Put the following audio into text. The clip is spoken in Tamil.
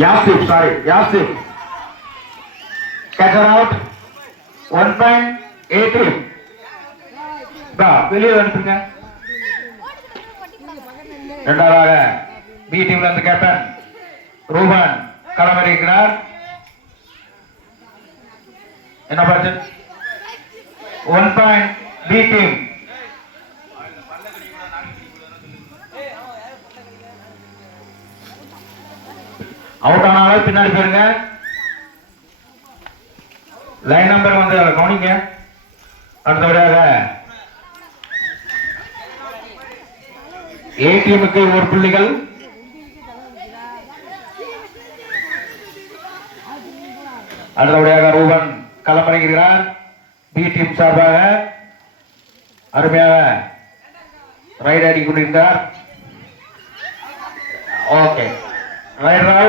Yasif, sorry, Yasif. Catcher out. 1.80. வெளியே வந்துருங்க. இரண்டாவதாக பி டீம்ல இருந்து கேப்டன் ரூபன் களமிறங்குகிறார். என்ன budget? 1 point B team. Out ஆனாலும் பின்னாடி போயிருங்க. லைன் நம்பர் வந்து கவனிங்க. அடுத்தபடியாக ஏ டீமுக்கு ஒரு புள்ளிகள். அடுத்தபடியாக ரூபன் களமிறங்குகிறார். பி டீம் சார்பாக அருமையாக ரைட் அடி கொண்டிருந்தார். Okay, right